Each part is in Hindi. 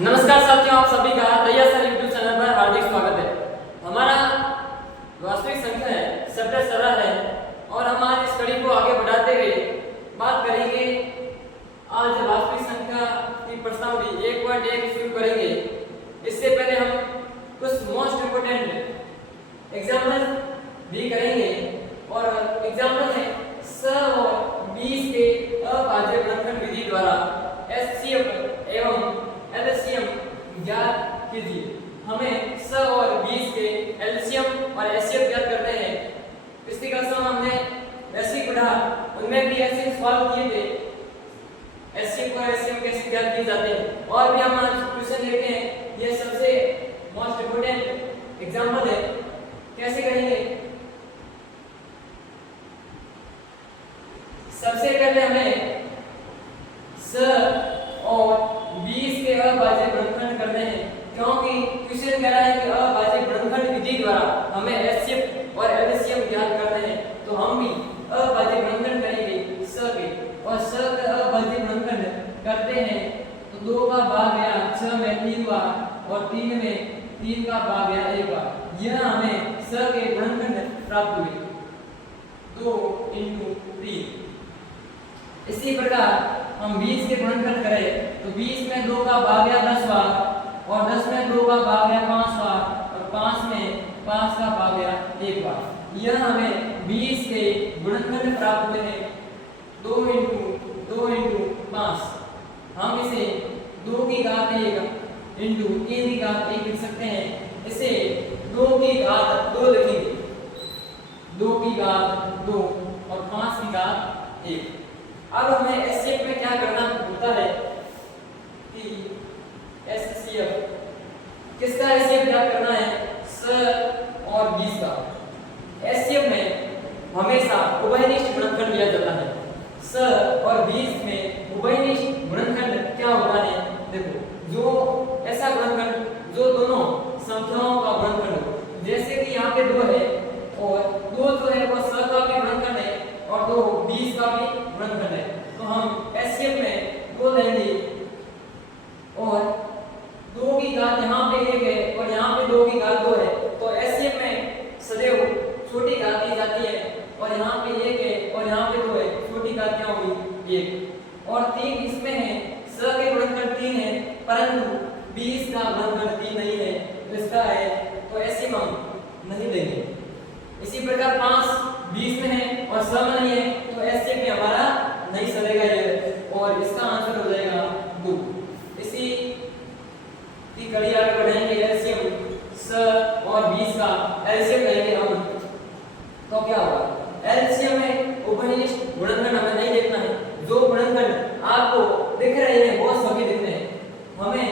नमस्कार साथियों, आप सभी का तैयार सर यूट्यूब चैनल पर हार्दिक स्वागत है। हमारा वास्तविक संख्या है चैप्टर 17 है और हम आज इस कड़ी को आगे बढ़ाते हुए बात करेंगे। आज वास्तविक संख्या की प्रश्नावली 1.1 शुरू करेंगे। इससे पहले हम कुछ मोस्ट इम्पोर्टेंट एग्जाम्पल भी करेंगे और एग्जाम्पल है स और 20 के अभाज्य गुणनखंड विधि द्वारा एचसीएफ एवं एलसीएम ज्ञात कीजिए। हमें स और 20 के एलसीएम और एचसीएफ ज्ञात करते हैं। पिछली क्लास में हमने बेसिक पढ़ा, उनमें भी ऐसे सवाल किए थे एचसीएफ और एलसीएम कैसे ज्ञात किए जाते हैं। और भी हम आज क्वेश्चन लेते हैं। ये सबसे मोस्ट इंपोर्टेंट एग्जांपल है। कैसे करेंगे? सबसे पहले हमें स और 20 के अभाज्य गुणनखंड करने हैं, क्योंकि क्वेश्चन कह रहा है कि अभाज्य गुणनखंड विधि द्वारा हमें एचसीएफ और एलसीएम ज्ञात करने हैं। तो हम भी अभाज्य गुणनखंड करेंगे स के, और स का अभाज्य गुणनखंड करते हैं तो 2 का भाग गया 6 में 3 बार और 3 में 3 का भाग गया 1 बार। यह हमें स के गुणनखंड प्राप्त हुए 2 × 3। इसी प्रकार हम 20 के गुणनखंड करें तो 20 में 2 का भाग गया 10 बार और 10 में 2 का भाग गया 5 बार और 5 में 5 का भाग गया 1 बार। यह हमें 20 के गुणनखंड प्राप्त हुए हैं 2 × 5। हम इसे 2 की घात 1 × 3 की घात 1 लिख सकते हैं। इसे 2 की घात 2 लिखेंगे, 2 की घात 2 और 5 की घात 1। अब हमें एचसीएफ में क्या करना होता है कि एचसीएफ किसका एचसीएफ ज्ञात करना है? स और 20 का। एचसीएफ में हमेशा उभयनिष्ठ गुणनखंड लिया जाता है। स और 20 में उभयनिष्ठ गुणनखंड क्या होता है? देखो, जो ऐसा गुणनखंड जो दोनों संख्याओं का गुणनखंड हो, जैसे कि यहाँ पे 2 है और 2 जो है वो स का भी गुणनखंड है और 2 20 का भी गुणनखंड है। तो हम एचसीएफ में 2 लेंगे और 2 की घात यहाँ पे 1 है और यहाँ पे 2 की घात 2 है। तो एचसीएफ में सदैव छोटी घात दी जाती है और यहाँ पे 1 है और यहाँ पे 2 है। छोटी घात क्या होगी? 1। और 3 इसमें है, स के गुणनखंड 3 है परंतु 20 का गुणनखंड 3 नहीं है, तो इसका है तो एचसीएफ हम नहीं लेंगे। इसी प्रकार 5 20 में है और स में नहीं है, तो एचसीएफ में हमारा नहीं चलेगा ये, और इसका आंसर हो जाएगा 2। इसी की कड़ी आगे बढ़ाएंगे। एलसीएम स और 20 का एलसीएम लेंगे हम, तो क्या होगा? एलसीएम में उभयनिष्ठ गुणनखंड हमें नहीं देखना है। जो गुणनखंड आपको दिख रहे हैं वो सभी दिख रहे हैं। हमें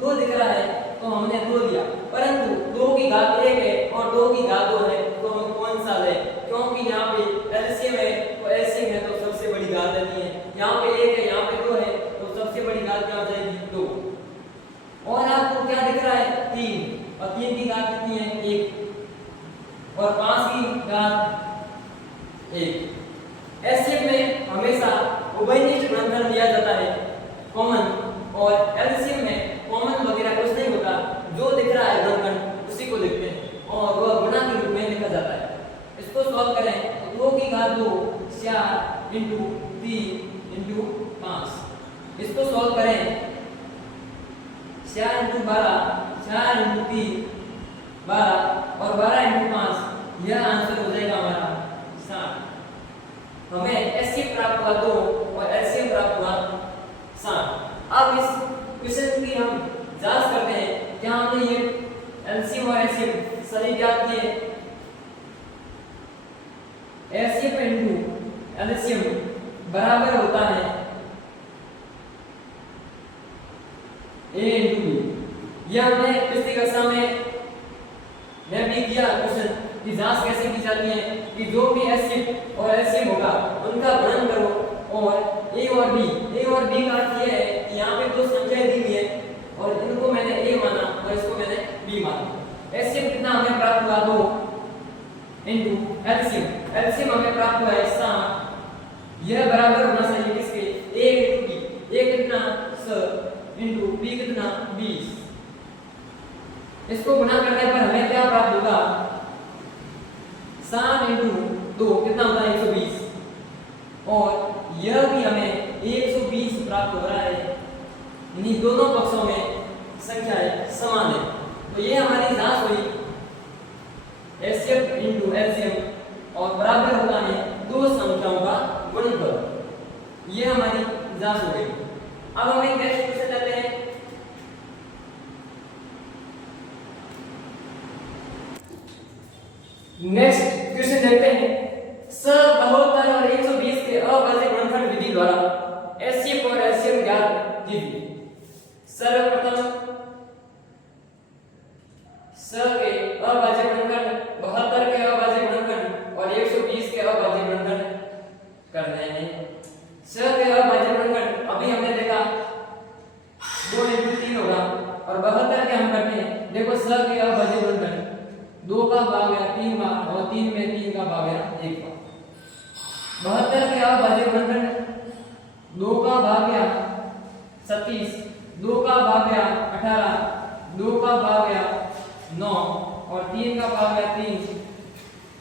2 दिख रहा है तो हमने 2 दिया, परंतु 2 की घात 1 है और 2 की घात 2 है, तो हम कौन सा लें? क्योंकि यहाँ पे एलसीएम है तो एलसीएम है तो सबसे बड़ी घात नहीं है। यहाँ पे 1 है, यहाँ पे 2 है, तो सबसे बड़ी घात क्या हो जाएगी? 2। और आपको क्या दिख रहा है? 3, और 3 की घात कितनी है? 1 और 5 की घात 1। एचसीएफ में हमेशा उभयनिष्ठ गुणनखंड लिया जाता है कॉमन, और एलसीएम में कॉमन वगैरह कुछ नहीं होता। जो दिख रहा है गुणनखंड उसी को लिखते हैं और वह गुणा के रूप में लिखा जाता है। इसको सॉल्व करें तो 2 की घात 2 4 × 3 × 5। इसको सॉल्व करें 4 × 12 4 × 3 12 और 12 × 5, यह आंसर हो जाएगा हमारा 7। हमें एचसीएफ प्राप्त हुआ 2 और एलसीएम प्राप्त हुआ 7। अब इस क्वेश्चन की हम जांच करते हैं। क्या हमने ये एलसीएम और एचसीएफ सही ज्ञात किए? एचसीएफ × एलसीएम बराबर होता है a × b। यह हमने पिछली कक्षा में भी किया क्वेश्चन की जांच कैसे की जाती है कि जो भी एचसीएफ और एलसीएम होगा उनका गुणन करो और a और b का अर्थ यह है कि यहाँ पे 2 संख्याएं दी हुई है और इनको मैंने a माना और इसको मैंने b माना। एचसीएफ कितना हमें प्राप्त हुआ? 2 × एलसीएम हमें प्राप्त हुआ है 7। यह बराबर होना चाहिए किसके? a × b। a कितना? स इंटू p कितना 20। इसको गुणा करने पर हमें क्या प्राप्त होगा 60 इंटू 2 कितना होता है 120 और यह भी हमें 120 प्राप्त हो रहा है। इन्हीं दोनों पक्षों में संख्याएं समान है। तो ये हमारी जांच हुई HCF इंटू LCM और बराबर होता है दो संख्याओं का गुणनफल। ये हमारी जांच हो गई। अब हम एक नेक्स्ट क्वेश्चन लेते हैं। नेक्स्ट क्वेश्चन देखते हैं सबहुतर और 120 के अभाज्य गुणनफल विधि द्वारा HCF और LCM ज्ञात कीजिए। सर्वप्रथम स के अभाज्य गुणनफल 72 के अभाज्य गुणनफल और 120 के अभाज्य गुणनफल करने हैं। स के अभाज्य गुणनफल अभी हमने देखा 2 into 3 होगा और 72 के हम करते हैं। देखो स के अभाज्य गुणनफल 2 का भाग है 3 बार और 3 में 3 का भाग है 1 बार। 72 के अभाज्य गुणनफल 2 का भाग है 37, 2 का भाग है 18, 2 का भाग है 9 और 3 का भाग है 3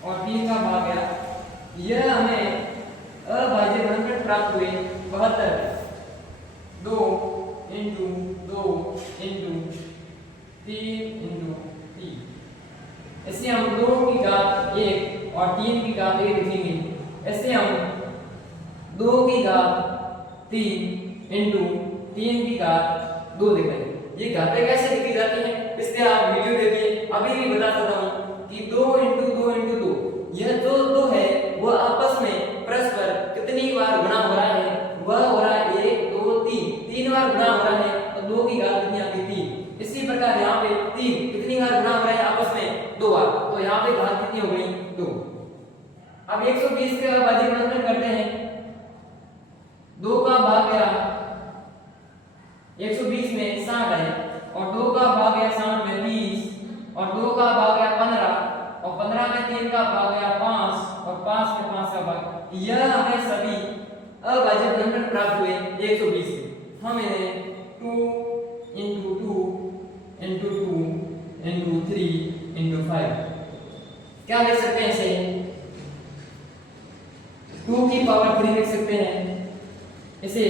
और 3 का भाग है। यह हमें अभाज्य गुणनफल प्राप्त हुए 72 2 into 2 into 3 into 3। ऐसे हम 2 की घात 1 और 3 की घात 1 लिखेंगे। ऐसे हम 2 की घात 3 into 3 की घात 2 लिखेंगे। ये घातें कैसे लिखी जाती हैं इसलिए आप वीडियो देखिए। अभी भी बता सकता हूँ कि 2 into 2 into 2 यह जो 2 है वो आपस में परस्पर कितनी बार गुणा हो रहा है, वह हो रहा है 1 2 3 3 बार गुणा हो रहा है तो 2 की घात कितनी आ गई 3। इसी प्रकार यहाँ पे 3 कितनी बार गुणा हो रहा है आपस में 2 बार, तो यहाँ पे घात कितनी हो गई 2। अब 120 के अभाज्य गुणनफल करते हैं। 2 का भाग है 120 में 60 है और 2 का भाग है 60 में 20 और 2 का भाग है 15 और 15 में 3 का भाग है 5 और 5 में 5 का भाग। यह हमें सभी अभाज्य गुणनफल प्राप्त हुए 120 के। हम इन्हें 2 into 2 into 2 into 3 into 5 क्या लिख सकते हैं इसे 2 की पावर 3 लिख सकते हैं। इसे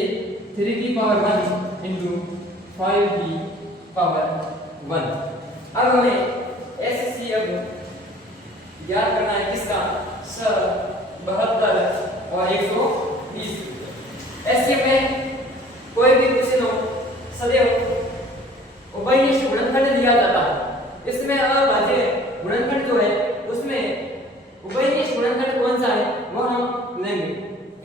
3 की पावर 1 into 5 की पावर 1। अब हमें HCF ज्ञात करना है किसका 72 और 120। HCF में कोई भी क्वेश्चन हो सदैव उभयनिष्ठ गुणनफल लिया जाता है। इसमें अभाज्य गुणनफल जो है उसमें उभयनिष्ठ गुणनफल कौन सा है वो हम लेंगे।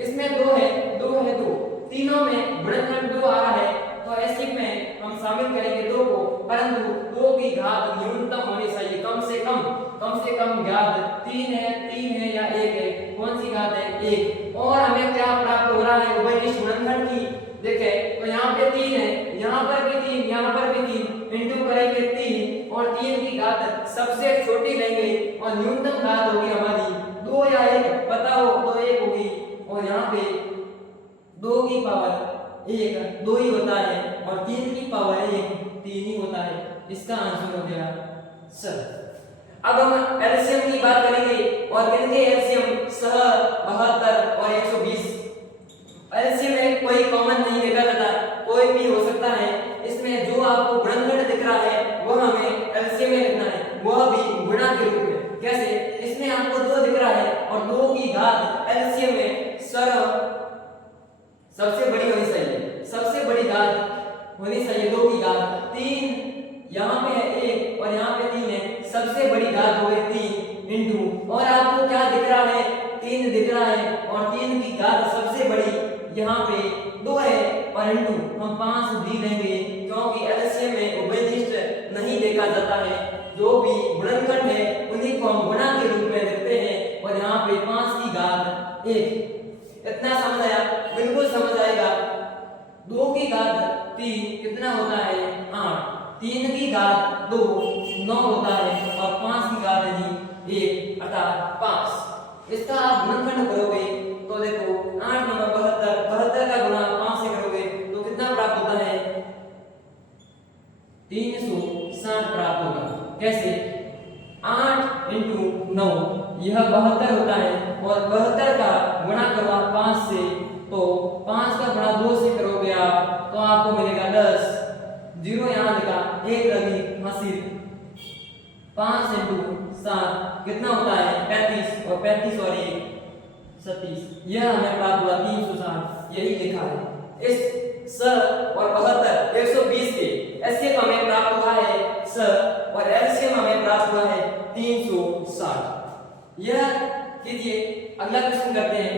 इसमें 2 है 2 है 2 तीनों में गुणनफल 2 आ रहा है तो HCF में हम शामिल करेंगे 2 को, परंतु 2 की घात न्यूनतम होनी चाहिए। कम से कम घात 3 है या 1 है। कौन सी घात है 1। और हमें क्या प्राप्त हो रहा है उभयनिष्ठ गुणनफल की। देखें तो यहाँ पे 3 है, यहाँ पर भी 3, यहाँ पर भी 3 इंटू करेंगे 3 और 3 की घात सबसे छोटी लेंगे और न्यूनतम घात होगी हमारी 2 या 1 बताओ तो 1 होगी और यहाँ पे 2 की पावर 1 2 ही होता है और 3 की पावर 1 3 ही होता है। इसका आंसर हो गया सर। अब हम एलसीएम की बात करेंगे और किनके एलसीएम 72 और 120। एलसीएम में कोई कॉमन नहीं देखा जाता, कोई भी हो सकता है। इसमें जो आपको गुणनफल दिख रहा है वह हमें एलसीएम में लिखना है, वह भी गुणा के रूप में। कैसे इसमें आपको 2 दिख रहा है और 2 की घात एलसीएम में सबसे बड़ी होनी चाहिए, सबसे बड़ी घात होनी चाहिए 2 की घात 3 यहाँ पे है 1 और यहाँ पे 3 है, सबसे बड़ी घात हो गई 3 इंटू और आपको क्या दिख रहा है 3 दिख रहा है और 3 की घात सबसे बड़ी यहाँ पे 2 है और इंटू हम 5 भी लेंगे क्योंकि एलसीएम में उभयनिष्ठ नहीं देखा जाता है। जो भी गुणनखंड है उन्हीं को हम गुणा के रूप में लिखते हैं और यहाँ पे 5 की घात 1। इतना समझ आया? बिल्कुल समझ आएगा। 2 की घात 3 कितना होता है 8, 3 की घात 2 9 होता है और 5 की घात है 1 अर्थात 5। इसका आप गुणनखंड करोगे तो देखो 8 9 72 का गुणा 5 से करोगे तो कितना प्राप्त होता है 360 प्राप्त होगा। कैसे? 8 इंटू 9 यह 72 होता है और 72 का गुणा करो आप 5 से, तो 5 का गुणा 2 से करोगे आप तो आपको मिलेगा 10। 0 यहाँ लिखा, 1 लगी हासिल। 5 इंटू 7 कितना होता है? 35 और 35 और 1 37। यह हमें प्राप्त हुआ 360, यही लिखा है। इस स और 72 120 के एचसीएफ हमें प्राप्त हुआ है स और एलसीएम हमें प्राप्त हुआ है 360। यह कीजिए। अगला क्वेश्चन करते हैं।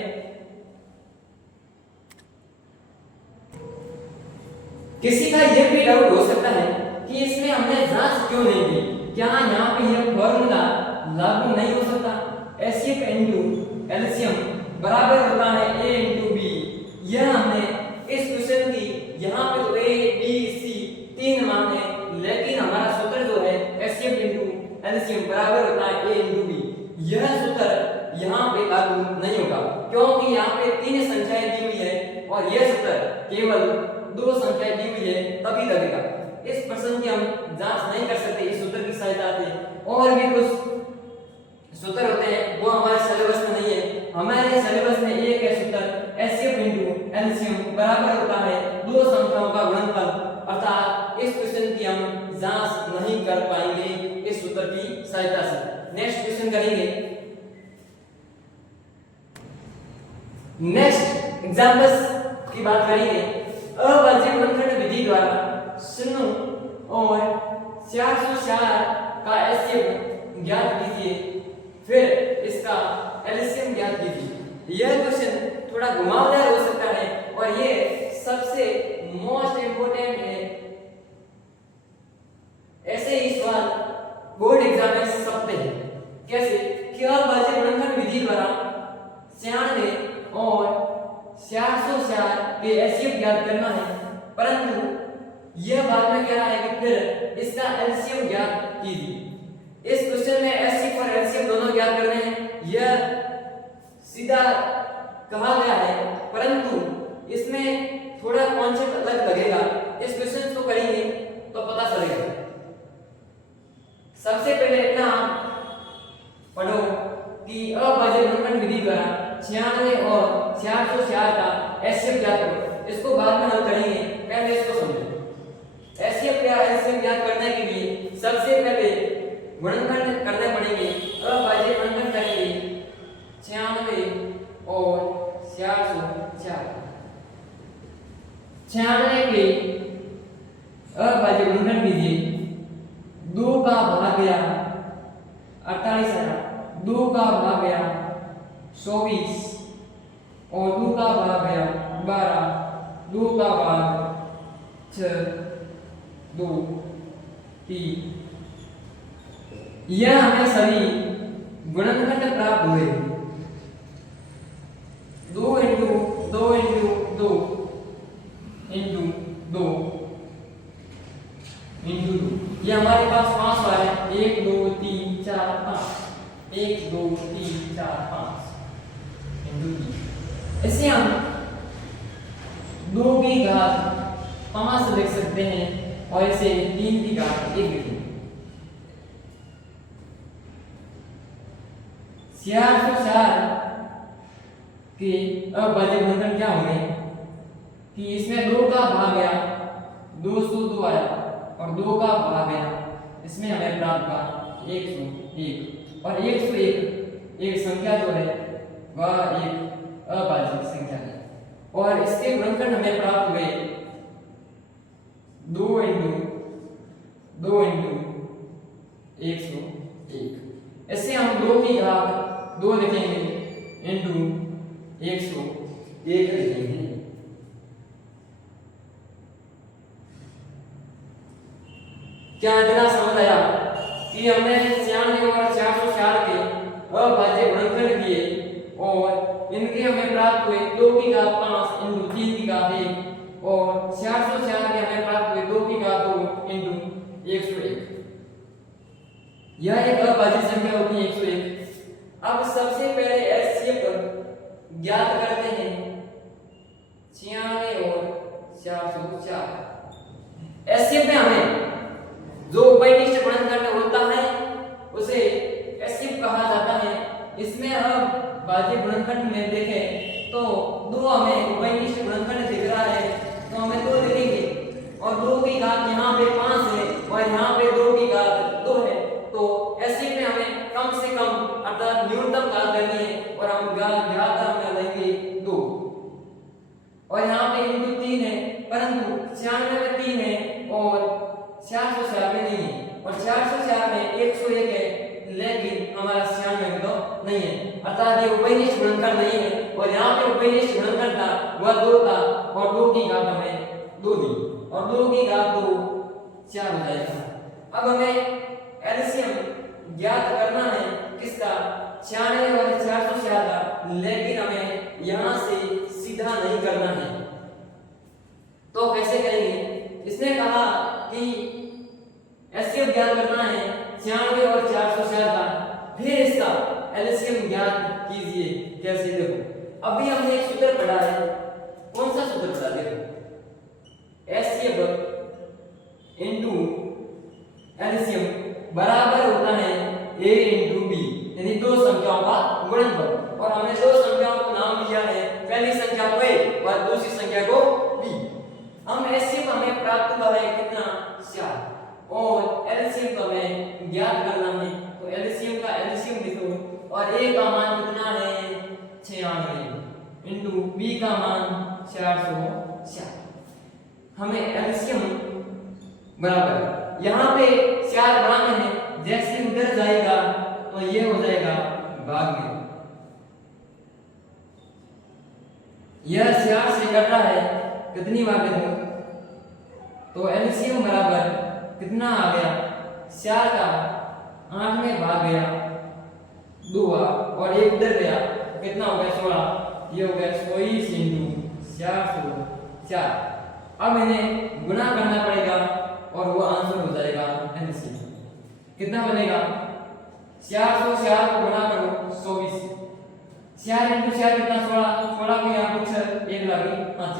किसी का यह भी डाउट हो सकता है कि इसमें हमने जांच क्यों नहीं की, क्या यहाँ पे यह फॉर्मूला लागू नहीं हो सकता? एचसीएफ इनटू एलसीएम बराबर होता है a इंटू बी। यह हमने इस क्वेश्चन की यहाँ पे तो a b c 3 मान है, लेकिन हमारा सूत्र जो है एचसीएफ इनटू एलसीएम बराबर होता है a इंटू बी। यह सूत्र यहाँ पे लागू नहीं होगा क्योंकि यहाँ पे 3 संख्याएं दी हुई है और यह सूत्र केवल 2 संख्याएं दी हुई है तभी लगेगा। इस प्रश्न की हम जांच नहीं कर सकते इस सूत्र की सहायता से। और भी कुछ सूत्र होते हैं वो हमारे सिलेबस में नहीं है। हमारे सिलेबस में एक है सूत्र एचसीएफ इनटू एलसीएम बराबर होता है 2 संख्याओं का गुणनफल, अर्थात इस क्वेश्चन की हम जांच नहीं कर पाएंगे इस सूत्र की सहायता से। नेक्स्ट क्वेश्चन करेंगे। नेक्स्ट एग्जांपल्स की बात करेंगे। अभाज्य गुणनखंड विधि द्वारा 0 और 404 का एचसीएफ ज्ञात कीजिए, फिर इसका एलसीएम ज्ञात कीजिए। यह क्वेश्चन थोड़ा घुमावदार हो सकता है और ये सबसे मोस्ट इंपोर्टेंट है। ऐसे ही सवाल बोर्ड एग्जाम में सकते हैं। कैसे? कि अभाज्य गुणनखंड विधि द्वारा 96 और 404 के एचसीएफ ज्ञात करना है, परंतु यह बाद में कह रहा है कि फिर इसका एलसीएम ज्ञात कीजिए। इस क्वेश्चन में एचसीएफ और एलसीएम दोनों ज्ञात करने हैं, यह सीधा कहा गया है, परंतु इसमें थोड़ा कॉन्सेप्ट अलग लगेगा। इस क्वेश्चन को करेंगे तो पता चलेगा। सबसे पहले इतना पढ़ो कि अभाज्य गुणनखंड विधि द्वारा 96 और 404 का एचसीएफ ज्ञात करो। इसको बाद में हल करेंगे, पहले इसको समझो। एचसीएफ या एलसीएम ज्ञात करने के लिए सबसे पहले गुणनखंड करने पड़ेंगे। अभाज्य गुणनखंड करेंगे 96 और 404। 96 के अभाज्य गुणनखंड कीजिए। 2 का भाग गया 48 आया, 2 का भाग गया 24 और 2 का भाग गया 12, 2 का भाग 6, 2, 3। यह हमें सभी गुणनखंड प्राप्त हुए। 2 इंटू 2 इंटू 2 इंटू 2 इंटू 2, ये हमारे पास 5 बार है। 1 2 3 4 5, 1 2 3 4 5 इंटू 3। इसे हम 2 की घात 5 लिख सकते हैं और इसे 3 की घात 1 लिखेंगे। 404 के अभाज्य गुणनखंड क्या होंगे कि इसमें 2 का भाग गया 202 आया और 2 का भाग गया, इसमें हमें प्राप्त हुआ 101 और 101 एक संख्या जो है वह एक अभाज्य संख्या है और इसके गुणनखंड हमें प्राप्त हुए 2 इंटू 2 इंटू 101। इससे हम 2 की घात 2 लिखेंगे इंटू 101 लिखेंगे। क्या इतना समझ आया कि हमने 96 और 404 के अभाज्य गुणनखंड किए और इनके हमें प्राप्त हुए 2 की घात 5 इंटू 3 की घात 1 और 404 के हमें प्राप्त हुए 2 की घात 2 इंटू 101। यह एक अभाज्य संख्या होती है 101। अब सबसे पहले एचसीएफ ज्ञात करते हैं 96 और 404। एचसीएफ में हमें की घात यहाँ पे 5 है और यहाँ पे 2 की घात 2 है, तो एसएफ में हमें कम से कम अर्थात न्यूनतम घात करनी है और हम घात हमें लेंगे 2 और यहाँ पे इंटू 3 है, परंतु 96 में 3 है और 496 में नहीं है और 496 में 101 है, लेकिन हमारा 96 में तो नहीं है, अर्थात ये उभयनिष्ठ गुणनखंड नहीं है और यहाँ पे उभयनिष्ठ गुणनखंड था वह 2 था और 2 की घात हमें 2 दी और 2 की घात 2 4 हो जाएगा। अब हमें एलसीएम ज्ञात करना है किसका, 96 और 496 का, लेकिन हमें यहाँ से सीधा नहीं करना है, तो कैसे करेंगे। इसने कहा कि एलसीएम ज्ञात करना है 96 और 496 का, फिर इसका एलसीएम ज्ञात कीजिए। कैसे, देखो अभी हमने एक सूत्र पढ़ा है, कौन सा सूत्र पढ़ा, देखो एचसीएफ इनटू एलसीएम बराबर होता है a इनटू b, यानी दो संख्याओं का गुणनफल, और हमने दो संख्याओं का नाम लिया है, पहली संख्या को a और दूसरी संख्या को b। हम एचसीएफ हमें प्राप्त हुआ है कितना, 4 और एलसीएम को हमें ज्ञात करना है, तो एलसीएम का एलसीएम लिखो और a का मान कितना है 96 इनटू b का मान 404। हमें एलसीएम बराबर यहाँ पे 4 बनाना है, जैसे उधर जाएगा तो ये हो जाएगा भाग में, यह 4 से कट रहा है, कितनी भाग है, तो एलसीएम बराबर कितना आ गया, 4 का 8 में भाग गया 2 और 1 उधर गया, कितना हो गया 16, ये हो गया 24 इनटू 404। अब इन्हें गुना करना पड़ेगा और वो आंसर हो जाएगा एलसीएम, कितना बनेगा 404 को गुना करो 24, 4 इनटू 4 कितना 16, 16 को यहाँ कुछ 1 लगे 5,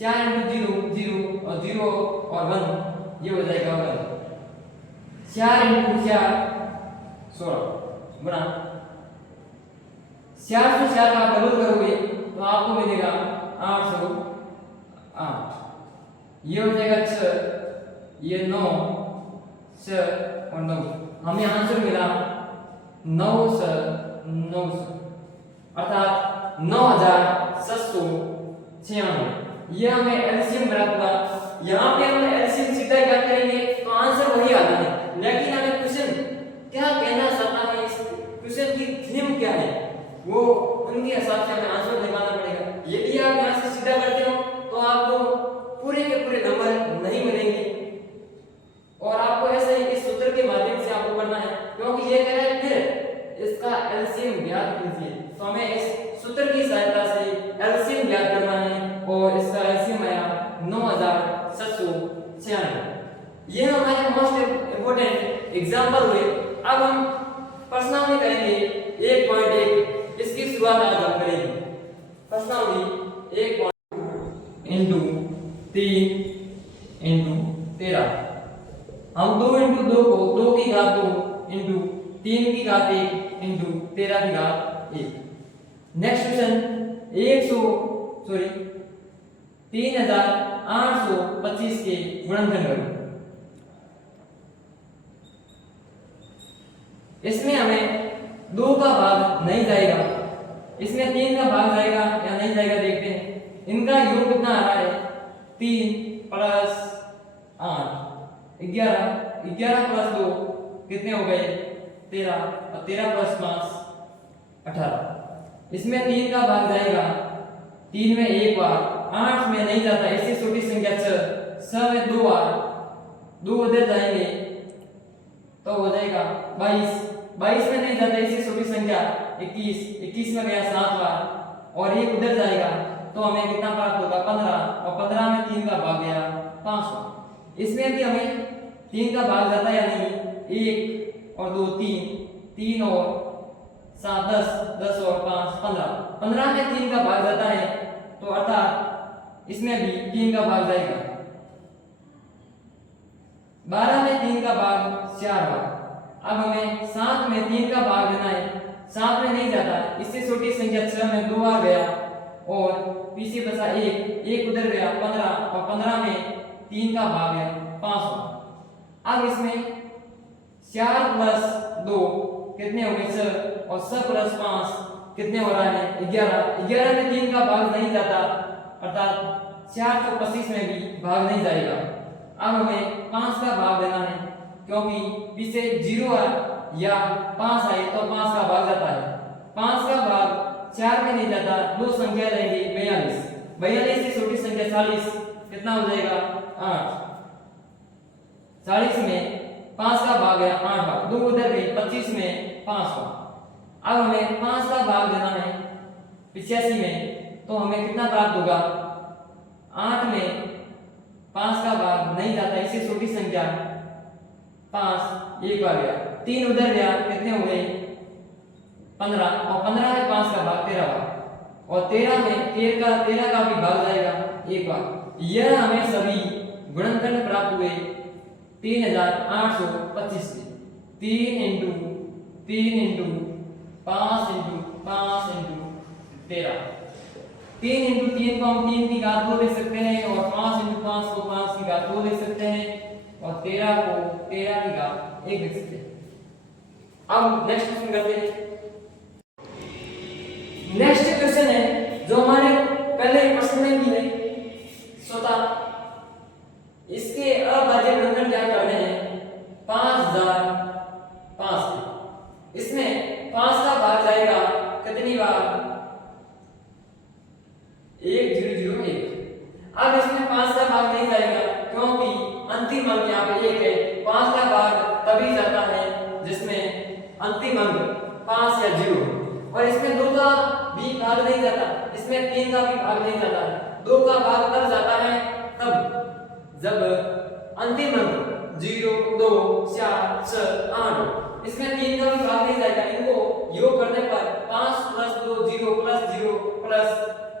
4 इनटू 0 0 और 0 और 1 ये हो जाएगा 1, 4 इनटू 4 16 गुना 404 का आप डबल करोगे तो आपको मिलेगा 808, ये हो जाएगा 6, ये 9 6 और 9, हमें आंसर मिला 900 अर्थात 9796, ये हमें एलसीएम प्राप्त हुआ। यहाँ पे हम एलसीएम सीधा क्या करेंगे तो आंसर वही आता है, लेकिन हमें क्वेश्चन क्या कहना चाहता है, इस क्वेश्चन की थीम क्या है, वो उनके हिसाब से हमें आंसर निकालना पड़ेगा। यदि आप यहाँ से सीधा करते हो तो आपको पूरे के पूरे नंबर नहीं मिलेंगे और आपको ऐसा ही इस सूत्र के माध्यम से आपको करना है, क्योंकि ये कह रहा है फिर इसका एलसीएम ज्ञात कीजिए, तो हमें इस सूत्र की सहायता से एलसीएम ज्ञात करना है और इसका एलसीएम आया 9796। ये हमारे मोस्ट इंपोर्टेंट एग्जांपल हुए। अब हम प्रश्नावली करेंगे 1.1, इसकी शुरुआत आज हम करेंगे। प्रश्नावली 1 इनटू 3 इनटू 13, हम 2 इनटू 2 को 2 की घात 2 इनटू 3 की घात 1 इनटू 13 की घात 1। नेक्स्ट क्वेश्चन 3825 के गुणनखंड करो। इसमें हमें 2 का भाग नहीं जाएगा, इसमें 3 का भाग जाएगा या नहीं जाएगा देखते हैं। इनका योग कितना आ रहा है 3 प्लस 8 11, 11 प्लस 2 कितने हो गए 13 और 13 प्लस 5 18। इसमें 3 का भाग जाएगा, 3 में 1 बार, 8 में नहीं जाता, इससे छोटी संख्या 6 में 2 बार, 2 उधर जाएंगे तो हो जाएगा 22, 22 में नहीं जाता, इससे छोटी संख्या 21, 21 में गया 7 बार और 1 उधर जाएगा तो हमें कितना प्राप्त होगा 15 और 15 में 3 का भाग गया 5। इसमें भी हमें 3 का भाग जाता है या नहीं, 1 और 2 3 और 7 10 और 5 15, 15 में 3 का भाग जाता है तो अर्थात इसमें भी 3 का भाग जाएगा। 12 में 3 का भाग 4 बार। अब हमें 7 में 3 का भाग लेना है, 7 में नहीं जाता, इससे छोटी संख्या 6 में 2 बार गया और पीछे बचा 1 उधर गया 15 और 15 में 3 का भाग है 5 हुआ। अब इसमें 4 प्लस 2 कितने हो गए 6 और 6 प्लस 5 कितने हो रहा है 11। 11 में 3 का भाग नहीं जाता अर्थात 4 को 25 में भी भाग नहीं जाएगा। अब हमें 5 का भाग देना है क्योंकि पीछे 0 या 5 आए तो 5 का भाग जाता है। 5 का भाग 4 में नहीं जाता, दो संख्या रहेंगी 42। 42 से छोटी संख्या 40 कितना हो जाएगा 8। 40 में 5 का भाग है 8 भाग, 2 उधर गई 25 में 5 का। अब हमें 5 का भाग देना है 85 में तो हमें कितना प्राप्त होगा 8 में 5 का भाग नहीं जाता, इससे छोटी संख्या 5 एक आ गया, 3 उधर गया कितने हो गए 15 और 15 में 5 का भाग 13 भाग और 13 में 13 का भी भाग जाएगा एक बार। यह हमें सभी गुणनखंड प्राप्त हुए 3825 से। 3 into 3 into 5 into 5 into 13। 3 into 3 को हम 3 की घात 2 ले सकते हैं और 5 इंटू 5 को 5 की घात 2 ले सकते हैं और 13 को 13 की घात 1 लिख सकते हैं। अब नेक्स्ट क्वेश्चन करते हैं। नेक्स्ट क्वेश्चन है जो हमारे पहले प्रश्न में भी है स्वतः। इसके अभाज्य गुणनखंड क्या करने हैं 5005 के। इसमें 5 का भाग जाएगा कितनी बार 1001। अब इसमें 5 का भाग नहीं जाएगा क्योंकि अंतिम अंक यहाँ पे 1 है। 5 का भाग तभी जाता है जिसमें अंतिम अंक 5 या 0 और इसमें 2 का भी भाग नहीं जाता, इसमें 3 का भी भाग नहीं जाता। 2 का भाग तब जाता है तब जब अंतिम अंक 0 2 4 6 8। इसमें 3 का भी भाग नहीं जाएगा, इनको योग करने पर 5 प्लस 2 0 प्लस 0 प्लस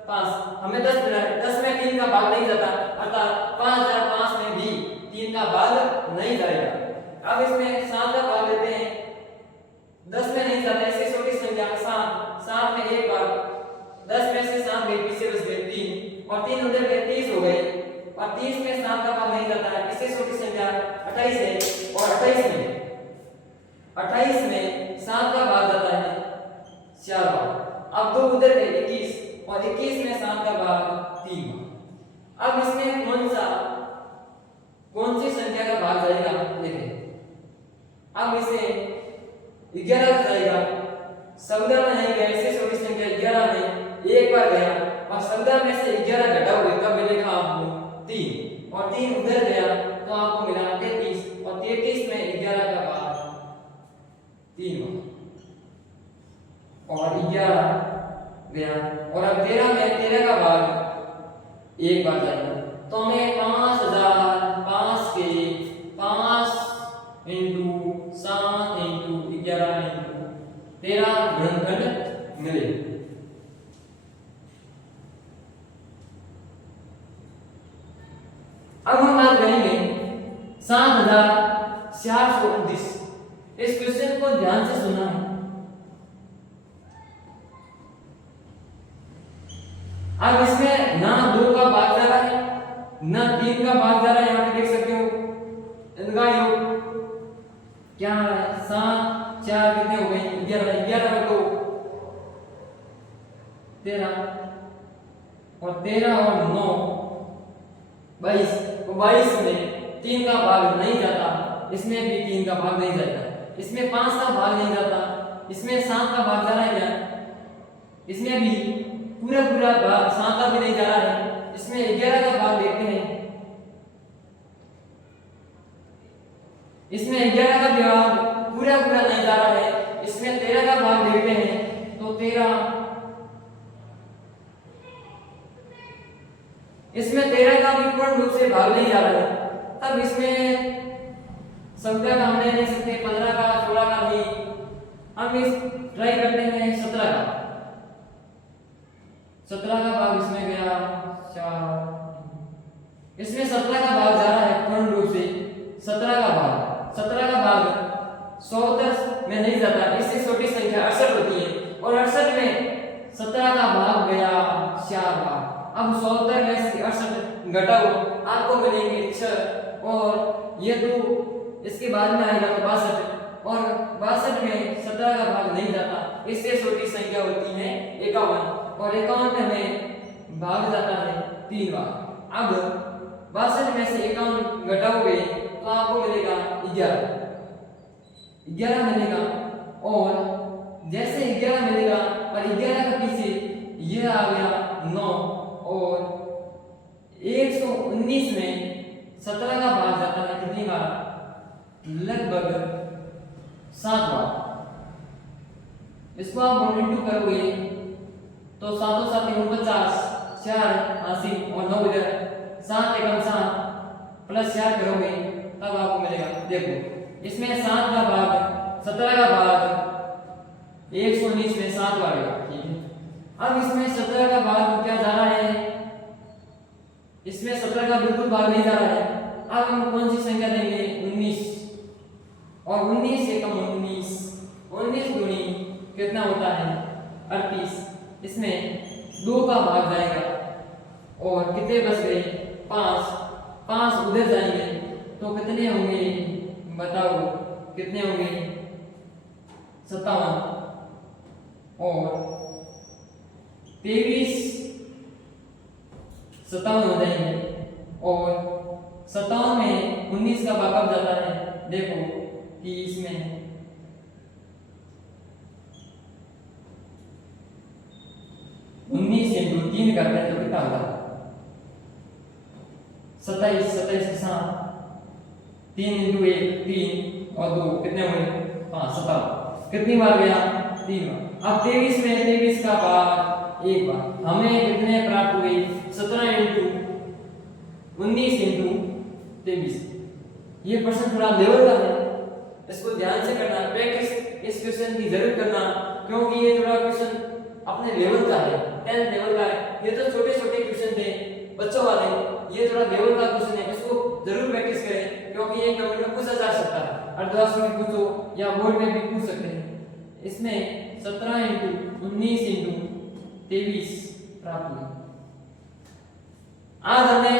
5 हमें 10 मिला है। 10 में 3 का भाग नहीं जाता अर्थात 5005 में भी 3 का भाग नहीं जाएगा। अब इसमें 7 का भाग लेते हैं, 10 में नहीं जाता, इससे छोटी संख्या 7 में एक बार 10 में से 7 गई पीछे बच गए 3 और 3 उधर गए 30 हो गए और 30 में 7 का भाग नहीं जाता है, इससे छोटी संख्या 28 है और 28 में 7 का भाग जाता है 4 बार। अब 2 उधर गए 21 और 21 में 7 का भाग 3 बार। अब इसमें कौन सी संख्या का भाग जाएगा देखें। अब इसे 11 जाएगा, 14 में नहीं गया, इससे छोटी संख्या 11 में एक बार गया और 14 में से 11 घटा हुआ तब मिलेगा आपको 3 और 3 उधर गया तो आपको मिला 33 और 33 में 11 का भाग 3 और 11 गया और अब 13 में 13 का भाग एक बार जाएगा तो हमें 5005 के 5 इंटू 7 इंटू 11 इंटू 13 गुणनखंड मिले। अब हम बात करेंगे 7429। इस क्वेश्चन को ध्यान से सुनना है। अब इसमें ना 2 का भाग जा रहा है ना 3 का भाग जा रहा है, यहाँ पे देख सकते हो इनका योग क्या है 7 4 कितने हो गए 11 11 में 2 13 और 13 और 9 22 तो 22 में 3 का भाग नहीं जाता, इसमें भी 3 का भाग नहीं जाता, इसमें 5 का भाग नहीं जाता, इसमें 7 का भाग जा रहा है क्या, इसमें भी पूरा भाग 7 का भी नहीं जा रहा है, इसमें 11 का भाग देखते हैं, इसमें 11 का भाग पूरा नहीं जा रहा है, इसमें 13 का भाग देखते हैं तो 13 इसमें 13 का भी पूर्ण रूप से भाग नहीं जा रहा है, तब इसमें संख्या का हम ले सकते हैं 15 का 16 का भी। हम इस ट्राई करते हैं 17 का 17 का भाग इसमें गया 4, इसमें 17 का भाग जा रहा है पूर्ण रूप से 17 का भाग 100 में नहीं जाता, इससे छोटी संख्या 68 होती है और 68 में 17 का भाग गया 4 बार। अब 170 में से 68 घटाओ आपको मिलेंगे 6 ये तो इसके बाद में आएगा तो 62, और 62 में 17 का भाग नहीं जाता, इससे छोटी संख्या होती है 51, और 51 में हमें भाग जाता है 3 बार। अब 62 में से 51 घटाओगे तो आपको मिलेगा 11 मिलेगा, और जैसे 11 मिलेगा और 11 का पीछे यह आ गया 9, और 119 में 17 का भाग जाता है कितनी बार? लगभग 7 बार। इसको आप इंटू करोगे तो 7 7 49, 4 80 और 9 इधर, 7 एकम 7 प्लस 4 करोगे तब आपको मिलेगा। देखो इसमें 7 का भाग 17 का भाग 119 में 7 बार आएगा, ठीक है। अब इसमें 17 का भाग क्या जा रहा है? इसमें 17 का बिल्कुल भाग नहीं जा रहा है। अब हम कौन सी संख्या देंगे? 19, और 19 एकम 19, 19 गुणी कितना होता है? 38। इसमें 2 का भाग जाएगा और कितने बच गए? 5 उधर जाएंगे तो कितने होंगे बताओ? कितने होंगे? 57, और 23 57 हो जाएंगे, और 57 में 19 का भाग कब जाता है? देखो कि इसमें 19 इंटू 3 करते हैं तो कितना होगा? 27, 27 के साथ 3 इंटू 1 3 और 2 कितने हुए? 5, 57। कितनी बार गया? 3 बार। अब 23 में 23 का भाग 1 बार, हमें कितने प्राप्त हुए? 17 इंटू 19 इंटू 23। ये प्रश्न थोड़ा लेवल का है, इसको ध्यान से करना, प्रैक्टिस इस क्वेश्चन की जरूर करना, क्योंकि ये थोड़ा क्वेश्चन अपने लेवल का है, 10th लेवल का है। ये तो छोटे छोटे क्वेश्चन थे बच्चों वाले, ये थोड़ा लेवल का क्वेश्चन है, इसको जरूर प्रैक्टिस करें, क्योंकि ये नंबर में पूछा जा सकता है, अर्धवार्षिक में पूछो या बोर्ड में भी पूछ सकते हैं। इसमें 17 इंटू 19 इंटू 23 प्राप्त हुआ। आज हमने